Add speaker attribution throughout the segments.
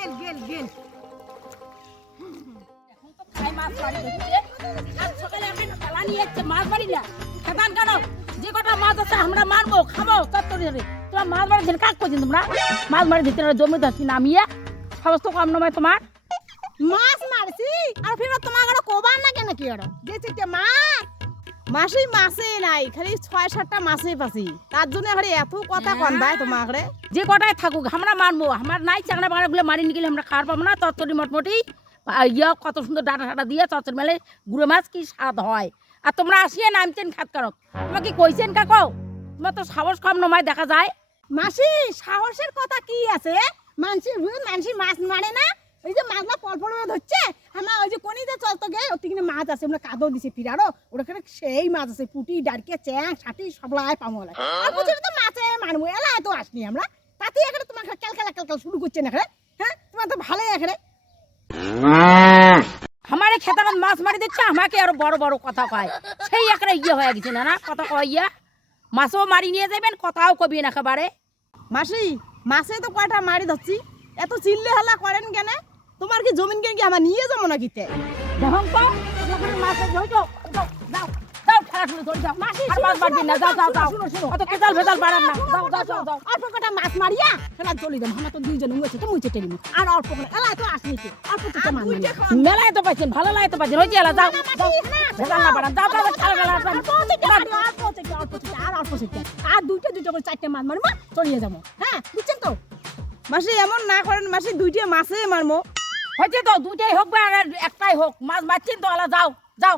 Speaker 1: গেল গেল গেল। মাছ আছে আমরা মাছ বাড়ি দিন কাক করছেন তোমরা। মাছ বাড়ি দিতে জমি ধরছি নামিয়ে সমস্ত কম নয় তোমার।
Speaker 2: মাছ মারছি আর ফিরত তোমার কবার না কেন কি ওরা যে মাছ মাসেই মাছে নাই খালি ছয় সাতটা মাছে পাছি। তার জন্য ঘরে এত কথা কন ভাই তোমার ঘরে
Speaker 1: যে কটায় থাকুক আমরা মারবো আমার নাই চাংড়া বাংড়াগুলো মারি নিয়ে গেলে আমরা খাওয়ার পাবো না তত্তরি মোটমুটি ইয়া কত সুন্দর ডাটা টাটা দিয়ে চচ্চর মেলে গুঁড়ো মাছ কি স্বাদ হয়। আর তোমরা আসিয়ে নামছেন খাত করক। তোমাকে কি কইছেন কাকো? তোমার তো সাহস কম নমায় দেখা যায়।
Speaker 2: মাসি সাহসের কথা কি আছে? মানসি মানসি মাছ মারে না। ওই যে পরপর ধরছে আমার ওই যে মাছ আছে কাদো দিছে ফিরারো ওখানে সেই মাছ আছে পুটি ডারকে চ্যাং ছাটি সবলাই পামো লাগে আর বুঝলি তো মাছে মারবো এলা তো আসনি আমরা। তাতে এখানে তোমার ক্যালকালা ক্যালকাল শুরু করছে না হ্যাঁ? তোমার তো ভালোই এখানে
Speaker 1: আমারে খেতানত মাছ মারি দিচ্ছে আমাকে আরও বড় বড় কথা কয়। সেই একটা ইয়ে হয়ে গেছে না না কথা কয় ইয়া। মাছও মারি নিয়ে যাবেন কথাও কবি না একেবারে।
Speaker 2: মাসি মাছে তো কয়টা মারি ধরছি? এত চিল্লে হাল্লা করেন কেন? তোমার কি জমিন কেন কি আমার নিয়ে যাব না
Speaker 1: তো ওখানে মাছ যাও যাও খেলা শুরু করে যাও।
Speaker 2: মাসি,
Speaker 1: আর মাছ মারবি না যাও যাও যাও।
Speaker 2: শুনো, শুনো,
Speaker 1: অত কেতাল ভেতাল বাড়ান না। যাও যাও যাও যাও।
Speaker 2: অল্প কটা মাছ মারিয়া চলে যাব আমরা তো দুইজন তো মুইছে আর অল্প করে। এলা তো আসনি কি অল্প কিছু মাছ মারিয়া।
Speaker 1: মেলায় তো পাইছেন ভালো লাগে তো পাইছেন। এলা যাও। না বাড়ান। যাও যাও যাও, খেলা খেলা খেলা
Speaker 2: আর দুইটা দুইটা করে চারটে মাছ মারবো চলিয়ে যাব। হ্যাঁ বুঝছেন তো? মাসি এমন না করেন মাসি দুইটা মাছে মারবো।
Speaker 1: হয়েছে তো দুটাই হোক বা আর একটাই হোক মাছ মারছেন তো আলা যাও যাও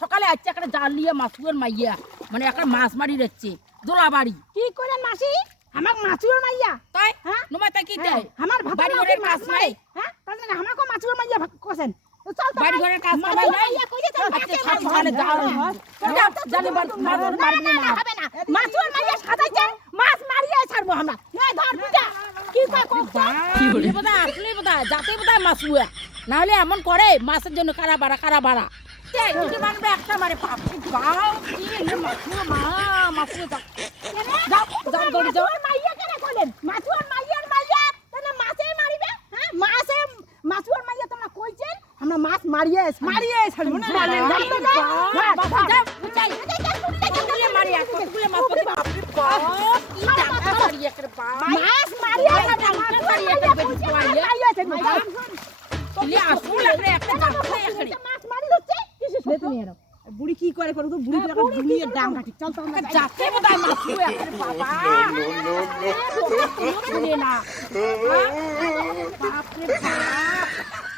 Speaker 1: সকালে আসছে একটা জাল নিয়ে মাছুয়ের মাইয়া মানে একটা মাছ মারি যাচ্ছে দোলা বাড়ি
Speaker 2: কি করেন মাসি আমার মাছুর মাইয়া
Speaker 1: তাই
Speaker 2: হ্যাঁ?
Speaker 1: নোমা তাই কি দেয়
Speaker 2: আমার
Speaker 1: বাড়ি ঘরের কাজ নাই
Speaker 2: হ্যাঁ তাহলে আমাকে মাছুর মাইয়া কোসেন
Speaker 1: বাড়ি ঘরের কাজ নাই আচ্ছা সাত যাও যাও জানি মাছ মারবি না
Speaker 2: হবে না মাছুর মাইয়া সাজাইছে মাছ মারিয়ে ছাড়বো আমরা ধর
Speaker 1: আসলে বোধহয় যাতে বোধহয় মাছ উয়া না এমন করে মাছের জন্য কারা বাড়া কারা বাড়া একটা মারে
Speaker 2: মাইয়ার মাইয়া তাহলে মাছে মারিবে হ্যাঁ মাছে মাছুর মাইয়া তোমরা কইছেন আমরা মাছ মারিয়ে মারিয়ে ছাড়বো না
Speaker 1: যাই কতগুলো মারি মাছ একটা
Speaker 2: মাছ মারিয়ে
Speaker 1: ইলে আসল একটা একটা এখানে
Speaker 2: মাছ মারি হচ্ছে কিছু তুমি এরো বুড়ি কি করে করো তো বুড়ি করে দুনিয়ার দাম কাটি চল তো আমরা
Speaker 1: যাচ্ছে বোধহয় মাছ বাবা শুনে না বাপ রে বাপ